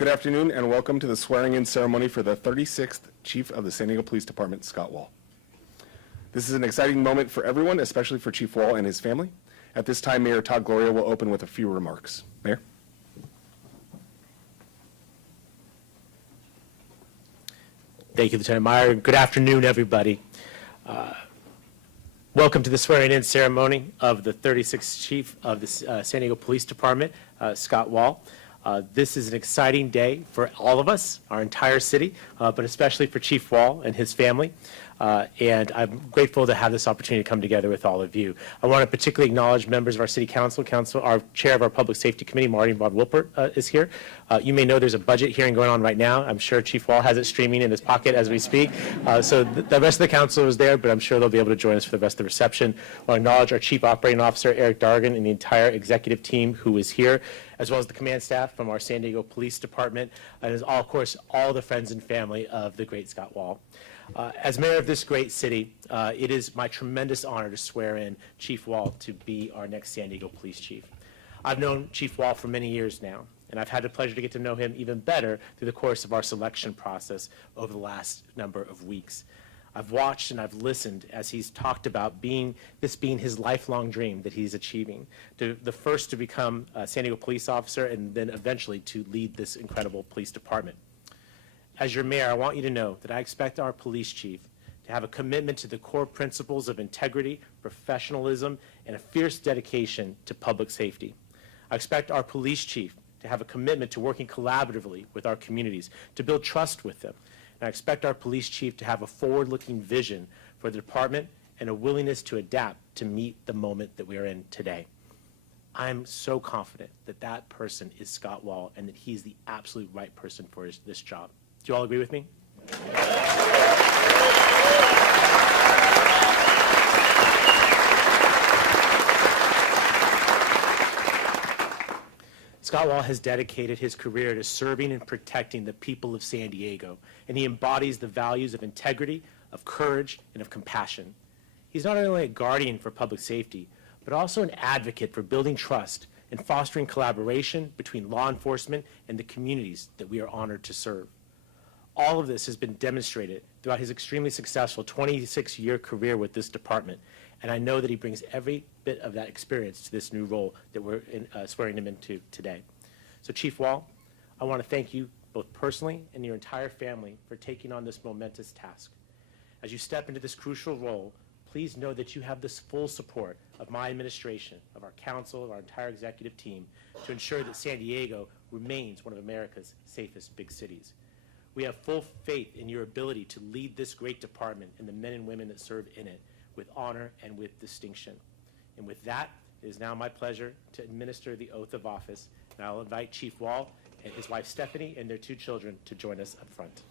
Good afternoon and welcome to the swearing-in ceremony for the 36th Chief of the San Diego Police Department, Scott Wahl. This is an exciting moment for everyone, especially for Chief Wahl and his family. At this time, Mayor Todd Gloria will open with a few remarks. Mayor? Thank you, Lieutenant Meyer. Good afternoon, everybody. Welcome to the swearing-in ceremony of the 36th Chief of the San Diego Police Department, Scott Wahl. This is an exciting day for all of us, our entire city, but especially for Chief Wahl and his family. And I'm grateful to have this opportunity to come together with all of you. I want to particularly acknowledge members of our City Council. Our chair of our Public Safety Committee, Marty Von Wilpert, is here. You may know there's a budget hearing going on right now. I'm sure Chief Wahl has it streaming in his pocket as we speak. So the rest of the council is there, but I'm sure they'll be able to join us for the rest of the reception. I want to acknowledge our Chief Operating Officer, Eric Dargan, and the entire executive team who is here, as well as the command staff from our San Diego Police Department, and as of course, all the friends and family of the great Scott Wahl. As mayor of this great city, it is my tremendous honor to swear in Chief Wahl to be our next San Diego Police Chief. I've known Chief Wahl for many years now, and I've had the pleasure to get to know him even better through the course of our selection process over the last number of weeks. I've watched and I've listened as he's talked about this being his lifelong dream that he's achieving, the first to become a San Diego police officer and then eventually to lead this incredible police department. As your mayor, I want you to know that I expect our police chief to have a commitment to the core principles of integrity, professionalism, and a fierce dedication to public safety. I expect our police chief to have a commitment to working collaboratively with our communities, to build trust with them. And I expect our police chief to have a forward-looking vision for the department and a willingness to adapt to meet the moment that we are in today. I'm so confident that that person is Scott Wahl and that he's the absolute right person for this job. Do you all agree with me? Scott Wahl has dedicated his career to serving and protecting the people of San Diego, and he embodies the values of integrity, of courage, and of compassion. He's not only a guardian for public safety, but also an advocate for building trust and fostering collaboration between law enforcement and the communities that we are honored to serve. All of this has been demonstrated throughout his extremely successful 26-year career with this department, and I know that he brings every bit of that experience to this new role that we're swearing him into today. So Chief Wahl, I want to thank you both personally and your entire family for taking on this momentous task. As you step into this crucial role, please know that you have this full support of my administration, of our council, of our entire executive team to ensure that San Diego remains one of America's safest big cities. We have full faith in your ability to lead this great department and the men and women that serve in it with honor and with distinction. And with that, it is now my pleasure to administer the oath of office. And I'll invite Chief Wahl and his wife Stephanie and their two children to join us up front.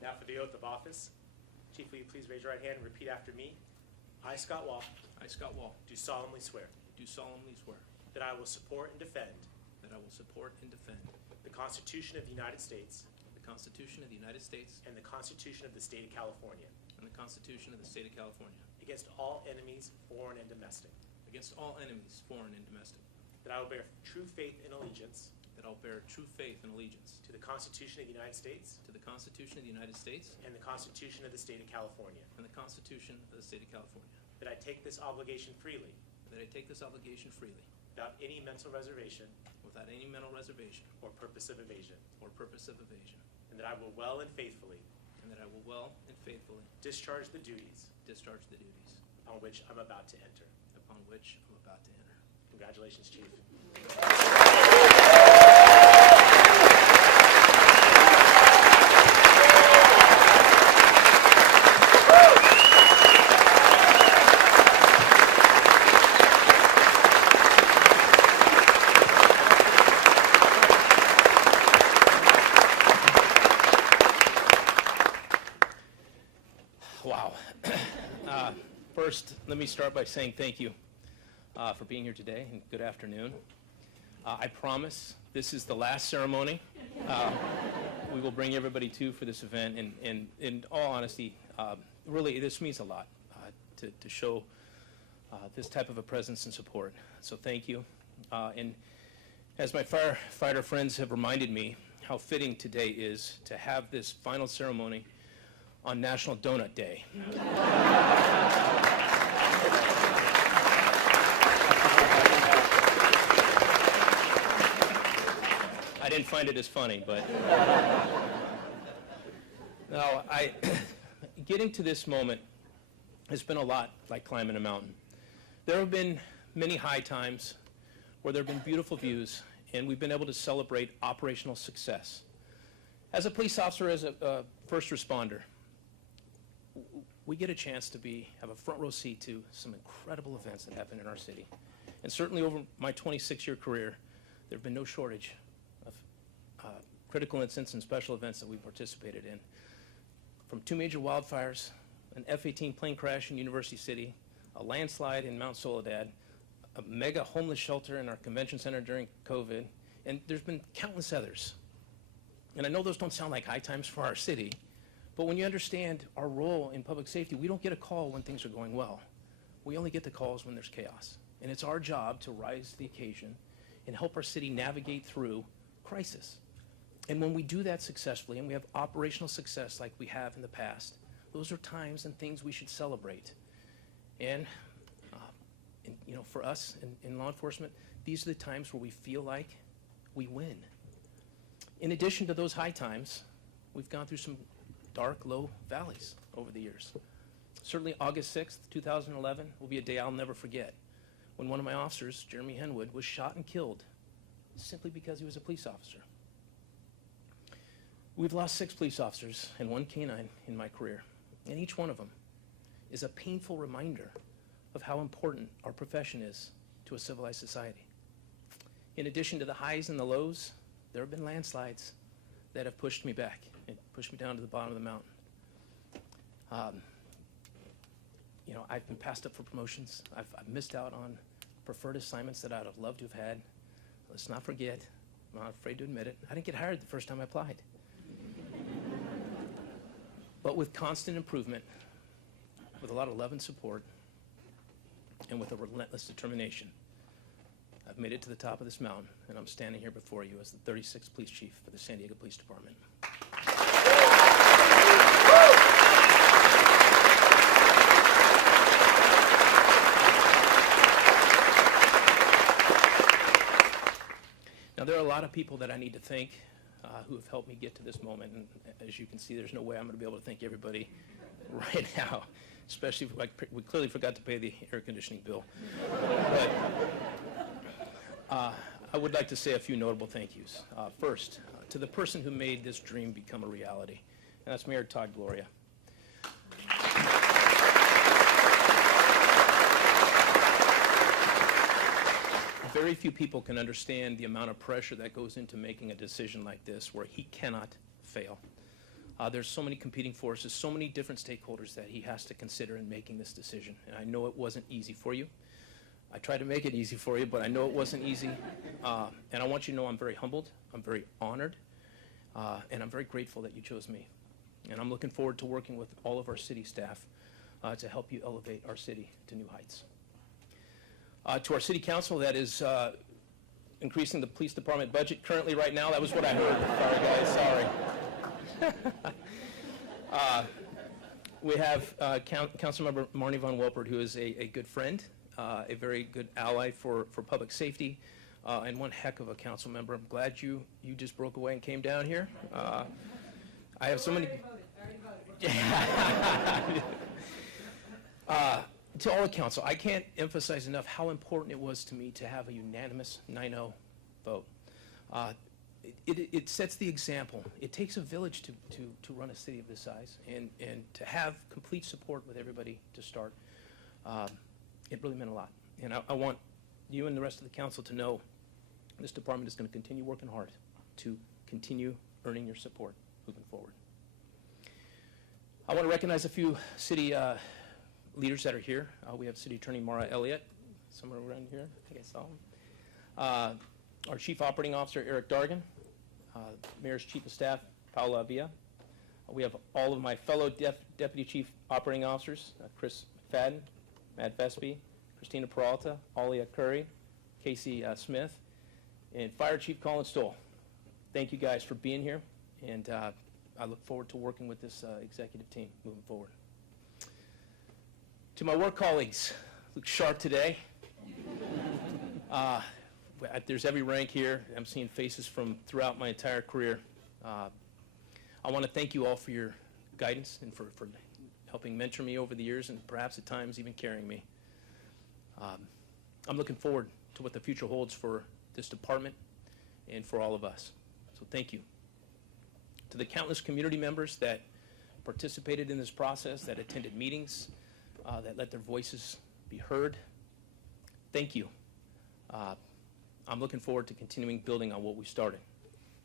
Now for the oath of office. Chief, will you please raise your right hand and repeat after me? I, Scott Wahl, I, Scott Wahl, do solemnly swear do solemnly swear that I will support and defend that I will support and defend the Constitution of the United States the Constitution of the United States and the Constitution of the State of California and the Constitution of the State of California against all enemies, foreign and domestic, against all enemies, foreign and domestic, that I will bear true faith and allegiance that I will bear true faith and allegiance to the Constitution of the United States to the Constitution of the United States and the Constitution of the State of California, and the Constitution of the State of California, that I take this obligation freely that I take this obligation freely without any mental reservation without any mental reservation or purpose of evasion, or purpose of evasion, and that I will well and faithfully and that I will well and faithfully discharge the duties discharge the duties on which I'm about to enter. upon which I'm about to enter. Congratulations, Chief. Wow. First, let me start by saying thank you for being here today, and good afternoon. I promise this is the last ceremony we will bring everybody to for this event, and in all honesty, really this means a lot to show this type of a presence and support. So thank you. And as my firefighter friends have reminded me, how fitting today is to have this final ceremony on National Donut Day. I didn't find it as funny, but no, getting to this moment has been a lot like climbing a mountain. There have been many high times where there have been beautiful views, and we've been able to celebrate operational success. As a police officer, as a first responder, we get a chance to have a front row seat to some incredible events that happen in our city. And certainly over my 26-year career, there have been no shortage of critical incidents and special events that we've participated in. From 2 major wildfires, an F-18 plane crash in University City, a landslide in Mount Soledad, a mega homeless shelter in our convention center during COVID, and there's been countless others. And I know those don't sound like high times for our city, but when you understand our role in public safety, we don't get a call when things are going well. We only get the calls when there's chaos. And it's our job to rise to the occasion and help our city navigate through crisis. And when we do that successfully, and we have operational success like we have in the past, those are times and things we should celebrate. And you know, for us in law enforcement, these are the times where we feel like we win. In addition to those high times, we've gone through some dark, low valleys over the years. Certainly August 6th, 2011 will be a day I'll never forget, when one of my officers, Jeremy Henwood, was shot and killed simply because he was a police officer. We've lost 6 police officers and 1 canine in my career, and each one of them is a painful reminder of how important our profession is to a civilized society. In addition to the highs and the lows, there have been landslides that have pushed me back and pushed me down to the bottom of the mountain. You know, I've been passed up for promotions. I've missed out on preferred assignments that I'd have loved to have had. Let's not forget, I'm not afraid to admit it, I didn't get hired the first time I applied. But with constant improvement, with a lot of love and support, and with a relentless determination, I've made it to the top of this mountain, and I'm standing here before you as the 36th Police Chief for the San Diego Police Department. Now, there are a lot of people that I need to thank who have helped me get to this moment, and as you can see, there's no way I'm going to be able to thank everybody right now, especially if we clearly forgot to pay the air conditioning bill. But I would like to say a few notable thank yous. First, to the person who made this dream become a reality, and that's Mayor Todd Gloria. Very few people can understand the amount of pressure that goes into making a decision like this where he cannot fail. There's so many competing forces, so many different stakeholders that he has to consider in making this decision. And I know it wasn't easy for you. I tried to make it easy for you, but I know it wasn't easy. And I want you to know I'm very humbled, I'm very honored, and I'm very grateful that you chose me. And I'm looking forward to working with all of our city staff to help you elevate our city to new heights. To our city council that is increasing the police department budget currently right now, that was what I heard. Sorry guys, sorry. We have Councilmember Marnie Von Welpert, who is a good friend, a very good ally for public safety, and one heck of a council member. I'm glad you just broke away and came down here. I have so many. To all the council, I can't emphasize enough how important it was to me to have a unanimous 9-0 vote. It sets the example. It takes a village to run a city of this size, and to have complete support with everybody to start, it really meant a lot. And I want you and the rest of the council to know this department is going to continue working hard to continue earning your support moving forward. I want to recognize a few city leaders that are here. We have City Attorney Mara Elliott, somewhere around here. I think I saw him. Our Chief Operating Officer, Eric Dargan. Mayor's Chief of Staff, Paula Avia. We have all of my fellow Deputy Chief Operating Officers, Chris McFadden, Matt Vespi, Christina Peralta, Alia Curry, Casey Smith, and Fire Chief Colin Stoll. Thank you guys for being here, and I look forward to working with this executive team moving forward. To my work colleagues, look sharp today. There's every rank here. I'm seeing faces from throughout my entire career. I want to thank you all for your guidance and for helping mentor me over the years, and perhaps at times even carrying me. I'm looking forward to what the future holds for this department and for all of us. So thank you. To the countless community members that participated in this process, that attended meetings, that let their voices be heard, thank you. I'm looking forward to continuing building on what we started.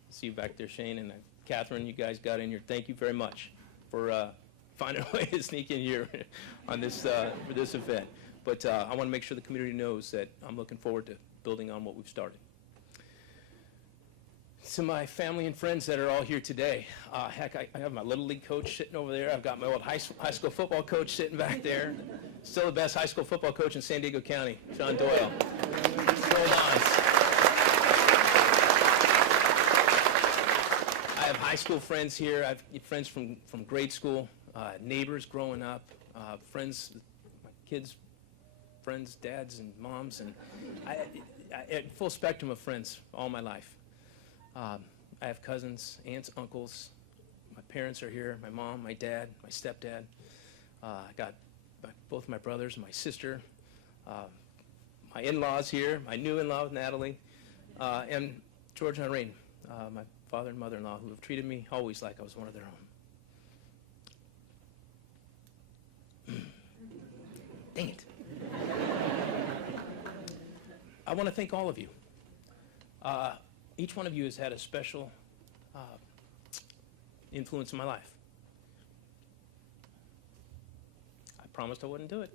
See you back there, Shane, and Catherine, you guys got in here. Thank you very much for finding a way to sneak in here on this for this event. But I want to make sure the community knows that I'm looking forward to building on what we've started. To my family and friends that are all here today, heck, I have my Little League coach sitting over there. I've got my old high school football coach sitting back there. Still the best high school football coach in San Diego County, John Doyle. Roll on. I have high school friends here. I have friends from grade school, neighbors growing up, friends, my kids' friends, dads and moms, and I full spectrum of friends all my life. I have cousins, aunts, uncles. My parents are here, my mom, my dad, my stepdad. I got both my brothers and my sister. My in-laws here, my new in-law with Natalie, and George and Irene, my father and mother-in-law, who have treated me always like I was one of their own. Dang it. I want to thank all of you. Each one of you has had a special influence in my life. I promised I wouldn't do it.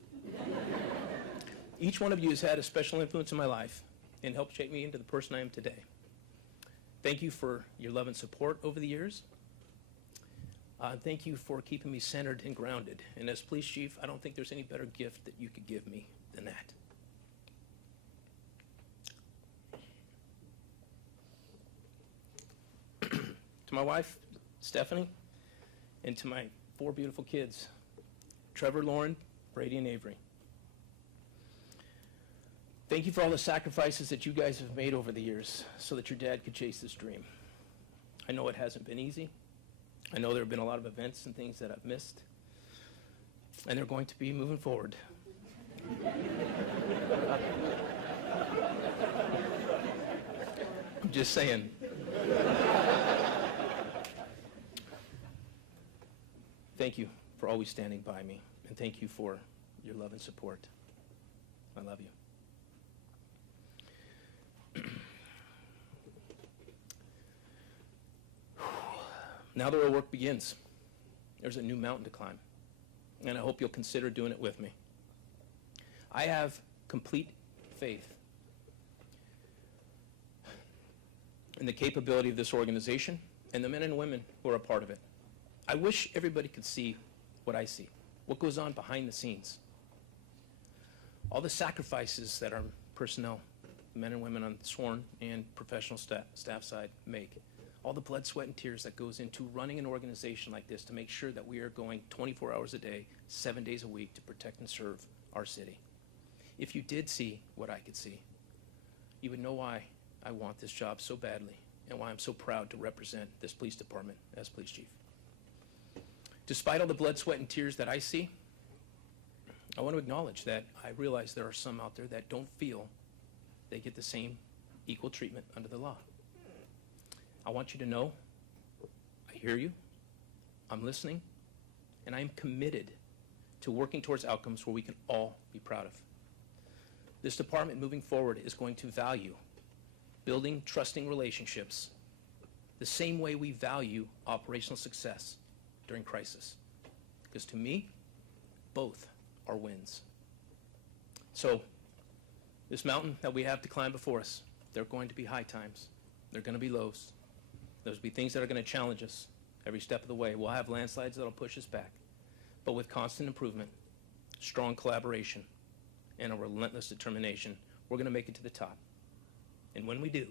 Each one of you has had a special influence in my life and helped shape me into the person I am today. Thank you for your love and support over the years. Thank you for keeping me centered and grounded. And as police chief, I don't think there's any better gift that you could give me than that. To my wife, Stephanie, and to my 4 beautiful kids, Trevor, Lauren, Brady, and Avery. Thank you for all the sacrifices that you guys have made over the years so that your dad could chase this dream. I know it hasn't been easy. I know there have been a lot of events and things that I've missed, and they're going to be moving forward. I'm just saying. Thank you for always standing by me, and thank you for your love and support. I love you. Now the real work begins. There's a new mountain to climb, and I hope you'll consider doing it with me. I have complete faith in the capability of this organization and the men and women who are a part of it. I wish everybody could see what I see, what goes on behind the scenes. All the sacrifices that our personnel, men and women on the sworn and professional staff side make. All the blood, sweat, and tears that goes into running an organization like this to make sure that we are going 24 hours a day, 7 days a week to protect and serve our city. If you did see what I could see, you would know why I want this job so badly and why I'm so proud to represent this police department as police chief. Despite all the blood, sweat, and tears that I see, I want to acknowledge that I realize there are some out there that don't feel they get the same equal treatment under the law. I want you to know I hear you, I'm listening, and I'm committed to working towards outcomes where we can all be proud of. This department moving forward is going to value building trusting relationships the same way we value operational success during crisis. Because to me, both are wins. So, this mountain that we have to climb before us, there are going to be high times. There are going to be lows. There'll be things that are going to challenge us every step of the way. We'll have landslides that'll push us back. But with constant improvement, strong collaboration, and a relentless determination, we're going to make it to the top. And when we do,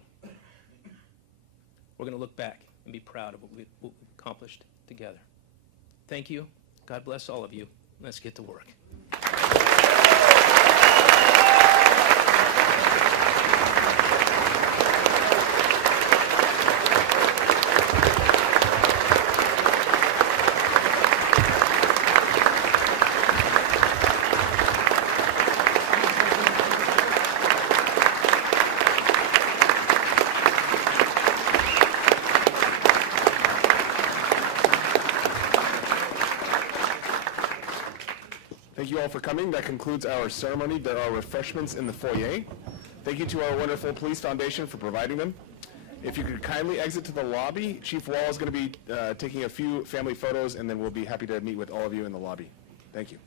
we're going to look back and be proud of what we've accomplished together. Thank you. God bless all of you. Let's get to work. Thank you all for coming. That concludes our ceremony. There are refreshments in the foyer. Thank you to our wonderful Police Foundation for providing them. If you could kindly exit to the lobby, Chief Wahl is going to be taking a few family photos, and then we'll be happy to meet with all of you in the lobby. Thank you.